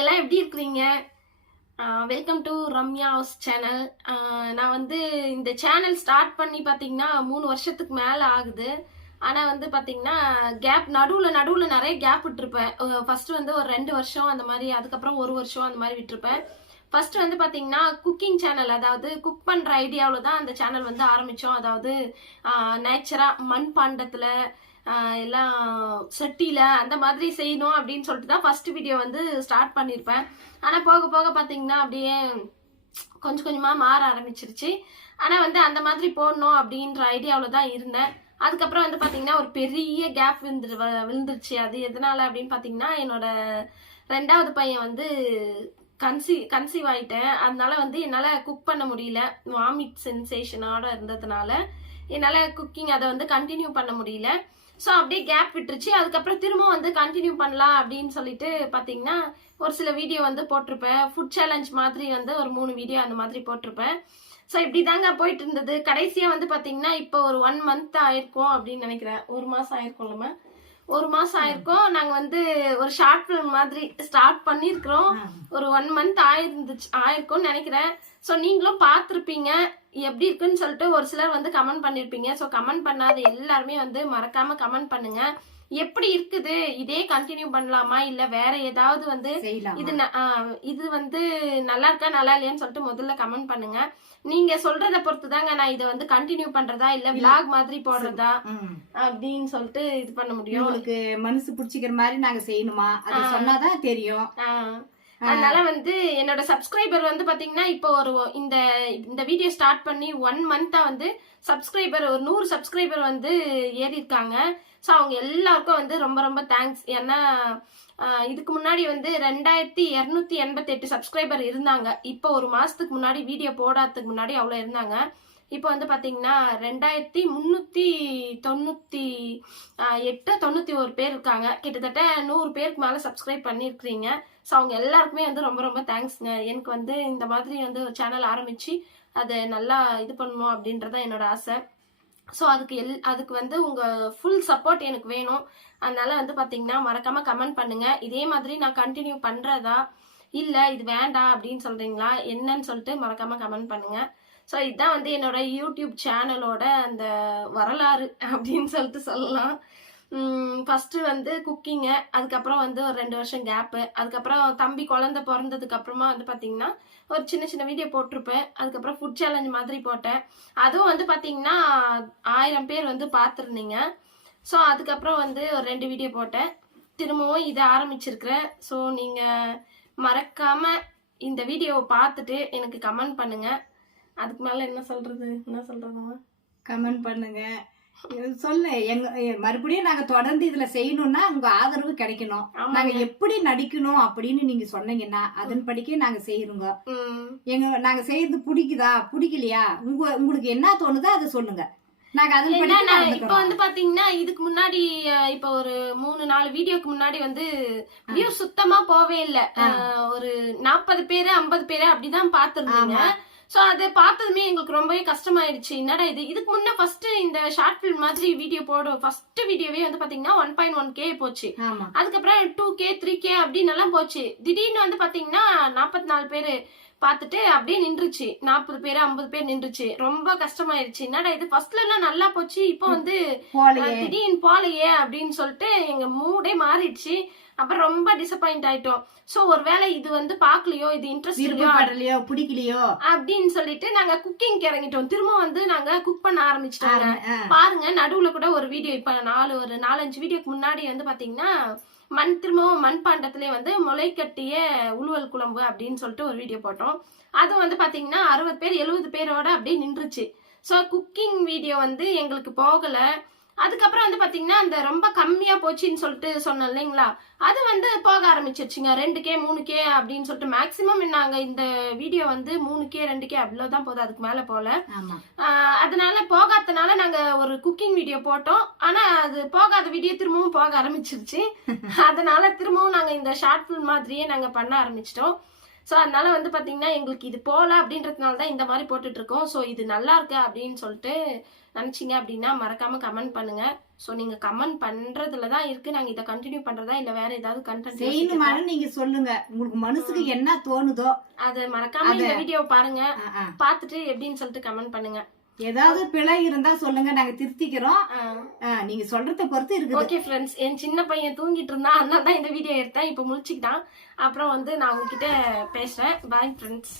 எல்லாம் எப்படி இருக்கிறீங்க? Welcome to Ramya house channel நான் வந்து இந்த சேனல் ஸ்டார்ட் பண்ணி பார்த்தீங்கன்னா மூணு வருஷத்துக்கு மேலே ஆகுது. ஆனால் வந்து பார்த்தீங்கன்னா கேப் நடுவில் நடுவில் நிறைய கேப் விட்டுருப்பேன். ஃபஸ்ட்டு வந்து ஒரு ரெண்டு வருஷம் அந்த மாதிரி அதுக்கப்புறம் ஒரு வருஷம் அந்த மாதிரி விட்டுருப்பேன். ஃபர்ஸ்ட் வந்து பார்த்தீங்கன்னா குக்கிங் சேனல் அதாவது குக் பண்ணுற ஐடியாவில் தான் அந்த சேனல் வந்து ஆரம்பித்தோம் அதாவது நேச்சராக மண் பாண்டத்தில் எல்லாம் செட்டியில் அந்த மாதிரி செய்யணும் அப்படின்னு சொல்லிட்டு தான் ஃபஸ்ட்டு வீடியோ வந்து ஸ்டார்ட் பண்ணியிருப்பேன் ஆனால் போக போக பார்த்தீங்கன்னா அப்படியே கொஞ்சம் கொஞ்சமாக மாற ஆரம்பிச்சிருச்சு. ஆனால் வந்து அந்த மாதிரி போடணும் அப்படின்ற ஐடியாவில் தான் இருந்தேன். அதுக்கப்புறம் வந்து பார்த்தீங்கன்னா ஒரு பெரிய கேப் விழுந்து விழுந்துருச்சு. அது எதனால அப்படின்னு பார்த்தீங்கன்னா என்னோட ரெண்டாவது பையன் வந்து கன்சீவ் கன்சீவ் ஆகிட்டேன் அதனால வந்து என்னால் குக் பண்ண முடியல. வாமிட் சென்சேஷனோட இருந்ததுனால என்னால் குக்கிங் அதை வந்து கண்டினியூ பண்ண முடியல. ஸோ அப்படியே கேப் விட்டுருச்சு. அதுக்கப்புறம் திரும்ப வந்து கண்டினியூ பண்ணலாம் அப்படின்னு சொல்லிட்டு பார்த்தீங்கன்னா ஒரு சில வீடியோ வந்து போட்டிருப்பேன். ஃபுட் சேலஞ்ச் மாதிரி வந்து ஒரு மூணு வீடியோ அந்த மாதிரி போட்டிருப்பேன். ஸோ இப்படி தாங்க போயிட்டு இருந்தது. கடைசியாக வந்து பார்த்தீங்கன்னா இப்போ ஒரு ஒன் மந்த் ஆயிருக்கும் அப்படின்னு நினைக்கிறேன். ஒரு மாதம் ஆயிருக்கும்லமா ஒரு மாசம் ஆயிருக்கும். நாங்க வந்து ஒரு ஷார்ட் ஃபிலிம் மாதிரி ஸ்டார்ட் பண்ணிருக்கிறோம் ஒரு ஒன் மந்த் ஆயிருந்துச்சு ஆயிருக்கும்னு நினைக்கிறேன். ஸோ நீங்களும் பார்த்துருப்பீங்க. எப்படி இருக்குன்னு சொல்லிட்டு ஒரு சிலர் வந்து கமெண்ட் பண்ணிருப்பீங்க. ஸோ கமெண்ட் பண்ணாத எல்லாருமே வந்து மறக்காம கமெண்ட் பண்ணுங்க. எப்படி இருக்குது? இதே கண்டினியூ பண்ணலாமா? இல்ல வேற ஏதாவது வந்து செய்யலாம்? இது இது வந்து நல்லா இருக்கா நல்லா இல்லையான்னு சொல்லிட்டு முதல்ல கமெண்ட் பண்ணுங்க. நீங்க சொல்றத பொறுத்து தாங்க நான் இதை வந்து கண்டினியூ பண்றதா இல்ல vlog மாதிரி போடுறதா அப்படின்னு சொல்லிட்டு இது பண்ண முடியும். உங்களுக்கு மனசு பிடிச்சிக்கிற மாதிரி நாங்க செய்யணுமா? அது சொன்னாதான் தெரியும். அதனால வந்து என்னோட சப்ஸ்கிரைபர் வந்து பாத்தீங்கன்னா இப்போ ஒரு இந்த இந்த வீடியோ ஸ்டார்ட் பண்ணி ஒன் மந்தா வந்து சப்ஸ்கிரைபர் ஒரு நூறு சப்ஸ்கிரைபர் வந்து ஏறி இருக்காங்க ஸோ அவங்க எல்லாருக்கும் வந்து ரொம்ப ரொம்ப தேங்க்ஸ் ஏன்னா இதுக்கு முன்னாடி வந்து ரெண்டாயிரத்தி இரநூத்தி எண்பத்தெட்டு சப்ஸ்கிரைபர் இருந்தாங்க. இப்போ ஒரு மாசத்துக்கு முன்னாடி வீடியோ போடாததுக்கு முன்னாடி அவ்வளோ இருந்தாங்க. இப்போ வந்து பார்த்தீங்கன்னா ரெண்டாயிரத்தி முந்நூற்றி தொண்ணூற்றி எட்டு தொண்ணூற்றி ஒரு பேர் இருக்காங்க. கிட்டத்தட்ட நூறு பேருக்கு மேலே சப்ஸ்கிரைப் பண்ணியிருக்கிறீங்க ஸோ அவங்க எல்லாருக்குமே வந்து ரொம்ப ரொம்ப தேங்க்ஸ்ங்க எனக்கு வந்து இந்த மாதிரி வந்து ஒரு சேனல் ஆரம்பித்து அதை நல்லா இது பண்ணணும் அப்படின்றத என்னோட ஆசை. ஸோ அதுக்கு எல் அதுக்கு வந்து உங்கள் ஃபுல் சப்போர்ட் எனக்கு வேணும். அதனால வந்து பார்த்தீங்கன்னா மறக்காமல் கமெண்ட் பண்ணுங்கள் இதே மாதிரி நான் கண்டினியூ பண்ணுறதா இல்லை இது வேண்டாம் அப்படின்னு சொல்கிறீங்களா என்னன்னு சொல்லிட்டு மறக்காமல் கமெண்ட் பண்ணுங்கள் ஸோ இதுதான் வந்து என்னோட யூடியூப் சேனலோட அந்த வரலாறு அப்படின்னு சொல்லிட்டு சொல்லலாம். ஃபஸ்ட்டு வந்து குக்கிங்கு அதுக்கப்புறம் வந்து ஒரு ரெண்டு வருஷம் கேப்பு அதுக்கப்புறம் தம்பி குழந்தை பிறந்ததுக்கப்புறமா வந்து பார்த்தீங்கன்னா ஒரு சின்ன சின்ன வீடியோ போட்டிருப்பேன். அதுக்கப்புறம் ஃபுட் சேலஞ்ச் மாதிரி போட்டேன். அதுவும் வந்து பார்த்தீங்கன்னா ஆயிரம் பேர் வந்து பார்த்துருந்தீங்க ஸோ அதுக்கப்புறம் வந்து ஒரு ரெண்டு வீடியோ போட்டேன். திரும்பவும் இதை ஆரம்பிச்சிருக்கிறேன். ஸோ நீங்கள் மறக்காமல் இந்த வீடியோவை பார்த்துட்டு எனக்கு கமெண்ட் பண்ணுங்கள் அதுக்கு மேலே என்ன சொல்றது? என்ன சொல்றதுமா கமெண்ட் பண்ணுங்க. சொல்லு. எங்க மறுபடியும் நாங்க தொடர்ந்து இதுல செய்யணும்னா உங்க ஆதரவு கிடைக்கணும். நாங்க எப்படி நடிக்கணும் அப்படின்னு நீங்க சொன்னீங்கன்னா அதன்படிக்கே நாங்க செய்யறோங்க. எங்க நாங்க செய்யறது பிடிக்குதா? பிடிக்கலையா? உங்க உங்களுக்கு என்ன தோணுதோ அதை சொல்லுங்க. நாங்க நான் இப்ப வந்து பாத்தீங்கன்னா இதுக்கு முன்னாடி இப்ப ஒரு மூணு நாலு வீடியோக்கு முன்னாடி வந்து வியூ சுத்தமா போவே இல்ல. ஒரு நாற்பது பேரு ஐம்பது பேரு அப்படிதான் பாத்துருந்தீங்க. சோ அது பார்த்ததுமே எங்களுக்கு ரொம்பவே கஷ்டமாயிடுச்சு. என்னடா இது? இதுக்கு முன்ன ஃபர்ஸ்ட் இந்த ஷார்ட் ஃபிலிம் மாதிரி வீடியோ போடும் ஃபர்ஸ்ட் வீடியோவே வந்து பாத்தீங்கன்னா ஒன் பாயிண்ட் ஒன் கே போச்சு. அதுக்கப்புறம் டூ கே த்ரீ கே அப்படின்னு எல்லாம் போச்சு. திடீர்னு வந்து பாத்தீங்கன்னா நாற்பத்தி நாலு பேரு பார்த்துட்டு அப்படியே நின்றுச்சு. நாற்பது பேர் ஐம்பது பேர் நின்றுச்சு. ரொம்ப கஷ்டமாயிருச்சு. என்னடா இது? ஃபர்ஸ்ட்ல எல்லாம் நல்லா போச்சு. இப்போ வந்து திடீர்னு போலையே அப்படின்னு சொல்லிட்டு எங்க மூடே மாறிடுச்சு. அப்புறம் ரொம்ப டிசப்பாயிண்ட் ஆயிட்டோம். சோ ஒருவேளை இது வந்து பாக்கலையோ இது இன்ட்ரெஸ்ட் இல்லையோ? பிடிக்கலையோ? அப்படின்னு சொல்லிட்டு நாங்க குக்கிங் இறங்கிட்டோம். திரும்ப வந்து நாங்க குக் பண்ண ஆரம்பிச்சிட்டோங்க. பாருங்க நடுவுல கூட ஒரு வீடியோ இப்ப நாலு ஒரு நாலஞ்சு வீடியோக்கு முன்னாடி வந்து பாத்தீங்கன்னா மண் திரும்பவும் மண் வந்து முளை கட்டிய உழுவல் குழம்பு அப்படின்னு சொல்லிட்டு ஒரு வீடியோ போட்டோம். அது வந்து பார்த்தீங்கன்னா அறுபது பேர் எழுபது பேரோட அப்படியே நின்றுச்சு. ஸோ குக்கிங் வீடியோ வந்து எங்களுக்கு போகலை. அதுக்கப்புறம் வந்து பாத்தீங்கன்னா அந்த ரொம்ப கம்மியா போச்சுன்னு சொல்லிட்டு சொன்னோம் இல்லைங்களா? அது வந்து போக ஆரம்பிச்சிருச்சுங்க. ரெண்டு கே மூணு கே அப்படின்னு சொல்லிட்டு மேக்சிமம் நாங்க இந்த வீடியோ வந்து மூணு கே ரெண்டு கே அவ்வளவுதான் போகுது அதுக்கு மேல ஆஹ் அதனால போகாதனால நாங்க ஒரு குக்கிங் வீடியோ போட்டோம். ஆனா அது போகாத வீடியோ திரும்பவும் போக ஆரம்பிச்சிருச்சு. அதனால திரும்பவும் நாங்க இந்த ஷார்ட் ஃபிலிம் மாதிரியே நாங்க பண்ண ஆரம்பிச்சிட்டோம். ஸோ அதனால வந்து பாத்தீங்கன்னா எங்களுக்கு இது போல அப்படின்றதுனால தான் இந்த மாதிரி போட்டுட்டு இருக்கோம் ஸோ இது நல்லா இருக்கு அப்படின்னு சொல்லிட்டு நினைச்சீங்க அப்படின்னா மறக்காம கமெண்ட் பண்ணுங்க. ஸோ நீங்க கமெண்ட் பண்றதுல தான் இருக்கு. நாங்க இதை கண்டினியூ பண்றதா? இல்ல வேற ஏதாவது கண்டென்ட் செய்யணுமான்னு நீங்க சொல்லுங்க. உங்களுக்கு மனசுக்கு என்ன தோணுதோ அதை மறக்காம இந்த வீடியோவை பாருங்க. பார்த்துட்டு எப்படின்னு சொல்லிட்டு கமெண்ட் பண்ணுங்க. ஏதாவது பிழை இருந்தா சொல்லுங்க நாங்க திருத்திக்கிறோம். நீங்க சொல்றத பொறுத்து இருக்குது. ஓகே ஃப்ரெண்ட்ஸ் என் சின்ன பையன் தூங்கிட்டு இருந்தான். அதனால தான் இந்த வீடியோ எடுத்தேன். இப்போ முழிச்சுக்கிட்டான். அப்புறம் வந்து நான் உங்ககிட்ட பேசுறேன். Bye friends